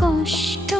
কষ্ট